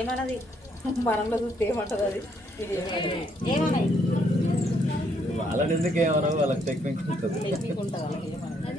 ఏమన్నది మనంలో చూస్తే ఏమంటది అది ఏమన్నాయి వాళ్ళని ఎందుకు ఏమన్నా వాళ్ళకి టెక్నిక్ ఉంటుంది వాళ్ళకి ఏమన్నది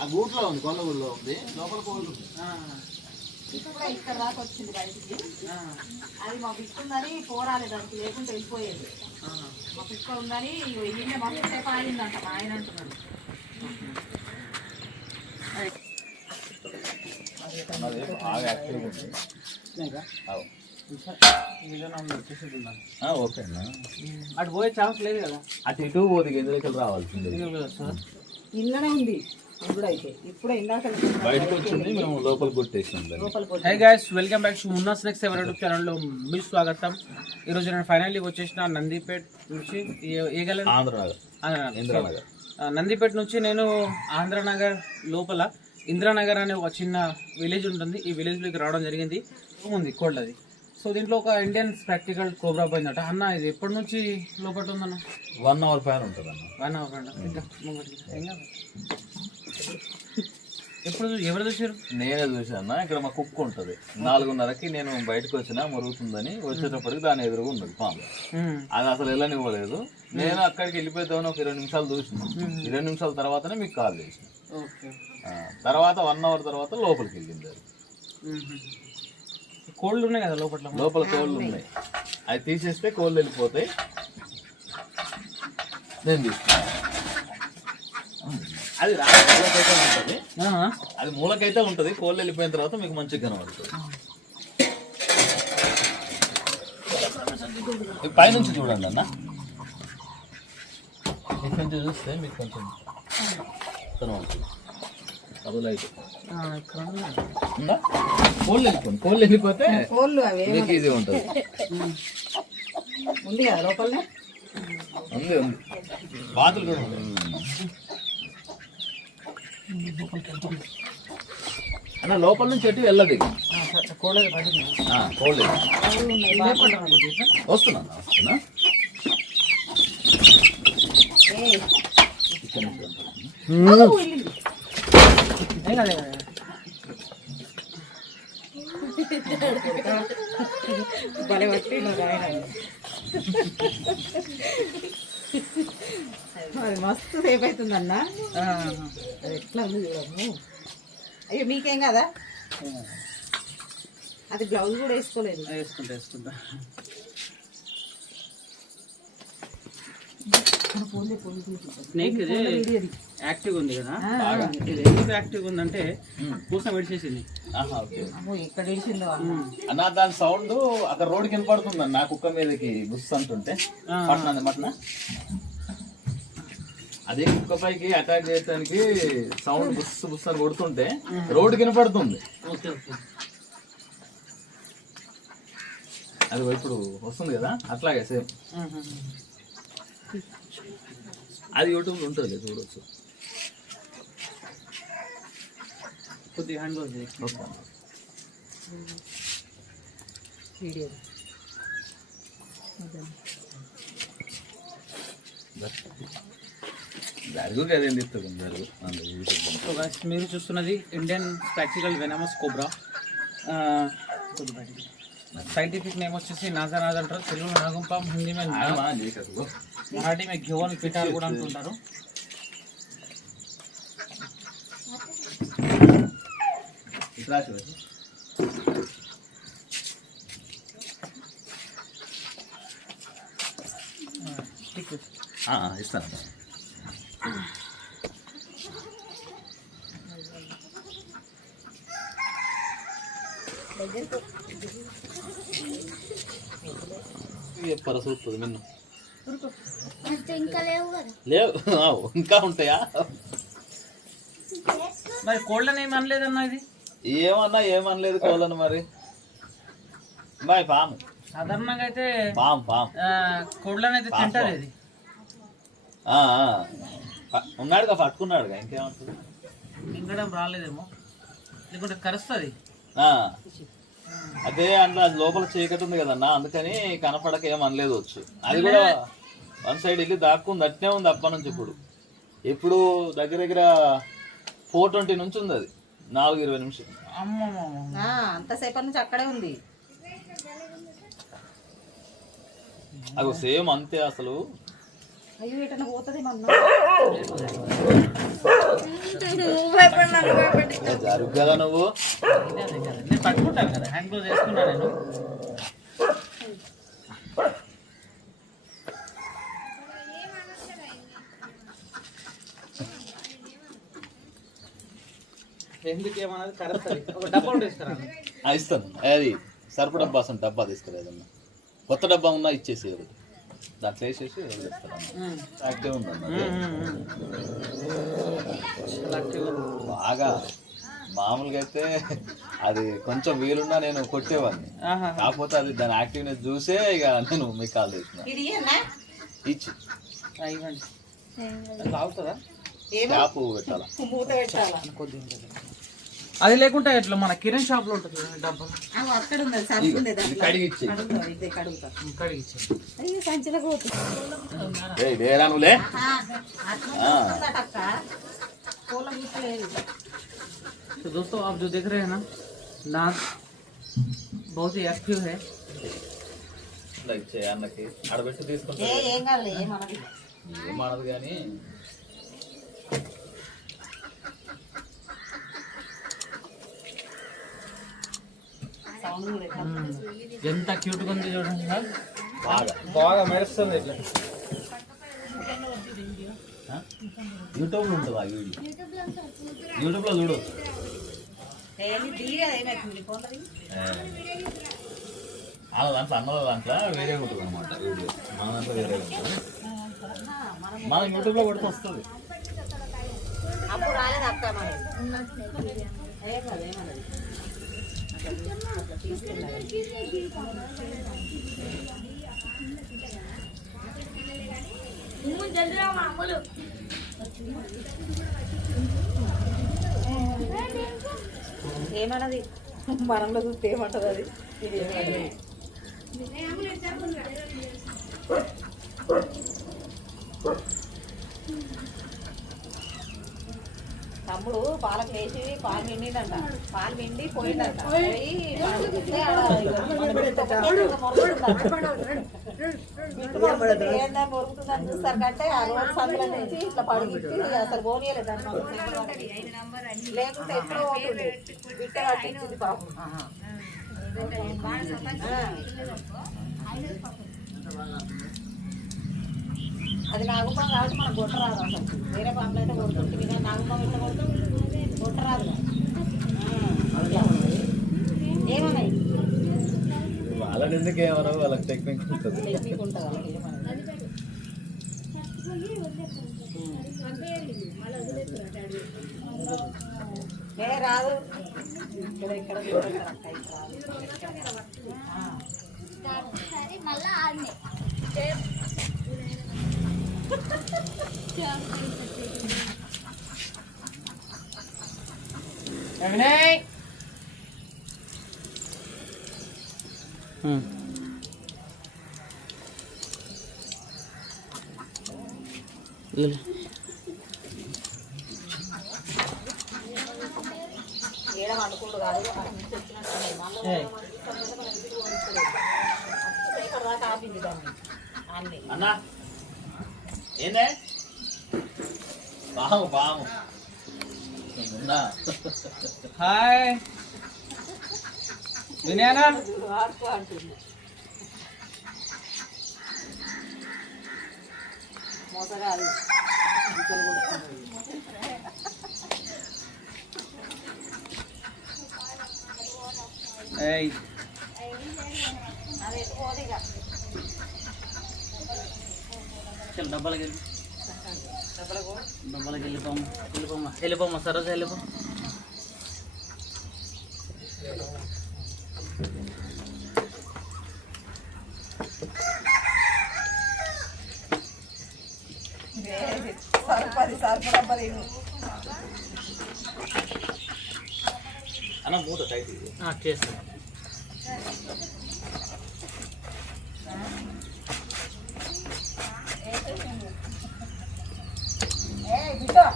ఆ గూట్లో ఉంది కొల్లగూడలో ఉంది లోపల కోళ్ళు ఇప్పుడు ఇక్కడ దాకా వచ్చింది బయటికి అది మా పిక్ ఉందని పోరాలి దానికి లేకుంటే వెళ్ళిపోయేది మా పిక్క ఉందని ఇల్లు మస్తు సేపు ఆగిందంట మా ఆయన అంటున్నాడు ఓకే అన్న అటు పోయే ఛాన్స్ లేదు కదా అటు ఇటు పోతే ఎదురు రావాల్సింది ఇల్లనే ఉంది ఇప్పుడైతే ఇప్పుడే ఇందాక బయటకు వచ్చింది మేము లోపల కొట్టేసాం hi guys welcome back to Munna snacks ever YouTube ఛానల్లో మీ స్వాగతం. ఈరోజు నేను ఫైనల్లీ వచ్చేసిన నందిపేట్ నుంచి ఇంద్రానగర్ నందిపేట్ నుంచి నేను ఆంధ్రనగర్ లోపల ఇంద్రానగర్ అనే ఒక చిన్న విలేజ్ ఉంటుంది. ఈ విలేజ్లోకి రావడం జరిగింది. ఉంది కోల్డ్ అది. సో దీంట్లో ఒక ఇండియన్ ప్రాక్టికల్ కోబ్రా పోయిందట అన్న. ఇది ఎప్పటి నుంచి లోపల ఉందన్న? 1 అవర్ పైన ఉంటుంది అన్న. 1 అవర్ పైన. ఎప్పుడు ఎవరు చూసారు? నేనే చూసాను. ఇక్కడ మా కుక్క ఉంటుంది. 4:30కి నేను బయటకు వచ్చినా మరుగుతుందని వచ్చేటప్పటికి దాని ఎదురుగా ఉన్నది పాము. అది అసలు వెళ్ళనివ్వలేదు. నేను అక్కడికి వెళ్ళిపోతామని ఒక 20 నిమిషాలు చూసిన. 20 నిమిషాల తర్వాతనే మీకు కాల్ చేసిన. తర్వాత 1 అవర్ తర్వాత లోపలికి వెళ్ళింది. అది కోళ్ళు ఉన్నాయి కదా లోపల కోళ్ళు ఉన్నాయి. అవి తీసేస్తే కోళ్ళు వెళ్ళిపోతాయి. నేను తీసుకున్నాను. అది మూలకైతే ఉంటుంది. అది మూలకైతే ఉంటుంది. కోళ్ళు వెళ్ళిపోయిన తర్వాత మీకు మంచిగా కనబడుతుంది. పైనుంచి చూడండి అన్న. ఇక్కడ నుంచి చూస్తే మీకు కొంచెం కనబడుతుంది. డబుల్ అయితే ఉందా? కోళ్ళు వెళ్ళిపోతే మీకు ఈజీ ఉంటుంది. ఉంది కదా లోపలనే ఉంది బాతులు కూడా ఉంది అన్న. లోపల నుంచి ఎటు వెళ్ళదు. కోళ్ళు వస్తున్నా భలే పట్టి అది మస్తు సేఫ్ అవుతుందన్న. అది ఎట్లా ఉంది చూడము. అయ్యో మీకేం కదా. అది బ్లౌజ్ కూడా వేసుకోలేదు. వేసుకుంటా స్నేక్ ఇది యాక్టివ్ ఉంది కదా. ఇది ఎందుకు యాక్టివ్ ఉందంటే పూసం విడిచేసింది. ఇక్కడ విడిచిందో అన్న. దాని సౌండ్ అక్కడ రోడ్డుకి వినపడుతుంది అన్న. కుక్క మీదకి బుస్ అంటుంటే మటన అదే కుక్క పైకి అటాక్ చేయడానికి సౌండ్ బుస్ బుస్ అని కొడుతుంటే రోడ్డుకి వినపడుతుంది. అది ఇప్పుడు వస్తుంది కదా అట్లాగే సేమ్. అది యూట్యూబ్లో ఉంటుంది, చూడవచ్చు. కొద్దిగా హ్యాండ్ వాష్ జరుగు కదండి జరుగు సో గైస్ మీరు చూస్తున్నది Indian spectacled venomous cobra. Scientific name వచ్చేసి నాజానాజ్ అంటారు, తెలుగు నాగుంపాం, హిందీ మే మరాఠీ మే ఘ్యోన్ పిటార్ కూడా అంటుంటారు. ఇస్తాను. పరసూస్తుంది నిన్ను లేవు ఇంకా ఉంటాయా? మరి కోళ్ళని ఏమి అనలేదన్నా? ఇది ఏమనలేదు కోళ్ళను మరి. బాయ్ పాము సాధారణంగా అయితే పాము కోళ్ళని అయితే తింటారు. ఇది ఉన్నాడుగా పట్టుకున్నాడుగా ఇంకేమంటుంది. మింగడం రాలేదేమో, లేకుంటే కరుస్తుంది. అదే అందులో అది లోపల చీకటి ఉంది కదన్నా, అందుకని కనపడక ఏమనలేదు వచ్చు. అది కూడా వన్ సైడ్ వెళ్ళి దాక్కుంది, అట్నే ఉంది అప్ప నుంచి. ఇప్పుడు దగ్గర దగ్గర 4:20 నుంచి ఉంది, అది 4:20 నిమిషాలు. అంతసేపటి నుంచి అక్కడే ఉంది. అది సేమ్ అంతే అసలు. అయ్యో ఎటన్నా పోతుంది జరుగు కదా నువ్వు. నేను పట్టుకుంటాను కదా, హ్యాండ్ గ్లోవ్స్ వేసుకున్నా నేను. ఎందుకు ఏమన్నది కరెక్ట్. ఒక డబ్బా తీసుకురా. ఇస్తాను. అది సర్ఫ్ డబ్బా, అసలు డబ్బా తీసుకురా. ఏదన్నా కొత్త డబ్బా ఉన్నా ఇచ్చేసి దాంట్లో వేసేసి యాక్టివ్ బాగా. మామూలుగా అయితే అది కొంచెం వీలున్నా నేను కొట్టేవాడిని, కాకపోతే అది దాని యాక్టివ్నెస్ చూసే ఇక నేను మీకు కాల్ చేసిన. ఇచ్చి అవుతుందా? ట్యాప్ పెట్టాలా? అది లేకుంటే ఎట్లా మన కిరణ్ షాప్ లో ఉంటుంది డబ్బా, కడిగిచ్చి तो दोस्तों आप जो देख रहे हैं ना, नाग बहुत ही एक्टिव है. అన్నకి ఆడబెట్టి తీసుకుంటా ఏమనదు కానీ ఎంత క్యూట్ గా ఉంది చూడండి. బాగా బాగా మెరుస్తుంది ఇట్లా. యూట్యూబ్లో ఉంటుంది ఆ వీడియో, యూట్యూబ్లో చూడవచ్చు. దాంట్లో అన్నల దాంట్లో వేరే ఉంటుంది అనమాట వీడియో, మన దాంట్లో వేరే ఉంటుంది. మనం యూట్యూబ్లో కొడితే వస్తుంది. ఏమన్నది మనంలో చూస్తే ఏమంటది అది. తమ్ముడు పాలకు వేసి పాలు పిండిందంట, పాలు పిండి పోయిందంట. ఏందని మొరుగుతుందని చూస్తారు కంటే ఆ రోజు సందులో నుంచి ఇట్లా పడిగిట్టి అసలు పోనీయలేదు లేకుంటే ఎప్పుడో బిట్ట కట్టించింది పాపం. అది నాగుపం కాబట్టి మనకు కొట్టరాదు. అసలు వేరే పాములు అయితే కొడుతుంది, కానీ నాగుపం ఇట్లా కొడుతూ కొట్టరాదు. ఏమన్నాయి వాళ్ళని ఎందుకు ఏమన్నా, వాళ్ళకి టెక్నిక్ ఉంటుంది. టెక్నిక్ ఉంటుంది వాళ్ళకి. రాదు ఇక్కడ ఇక్కడ ఏడ అనుకోడు కాదు అక్కడ నుంచి వచ్చినట్టు మళ్ళీ ఇక్కడ దాకా ఆపింది దాన్ని అన్ని అన్నా ఏందే బాము బాము హాయ్ వినయానా ఆడుకో అంటుంది మోసగాడు ఇతలు కొడుతుంది ఏయ్ అదే పోదిగా చల్ డబ్బాలకి వెళ్ళిపోమ్మా సరోజ వెళ్ళిపో సరిపడి అన్న మూత టైట్ చేస్తాను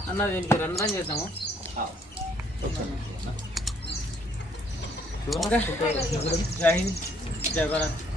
అన్న దీనికి రన్ చేద్దాము జై హింద్ జై భారత్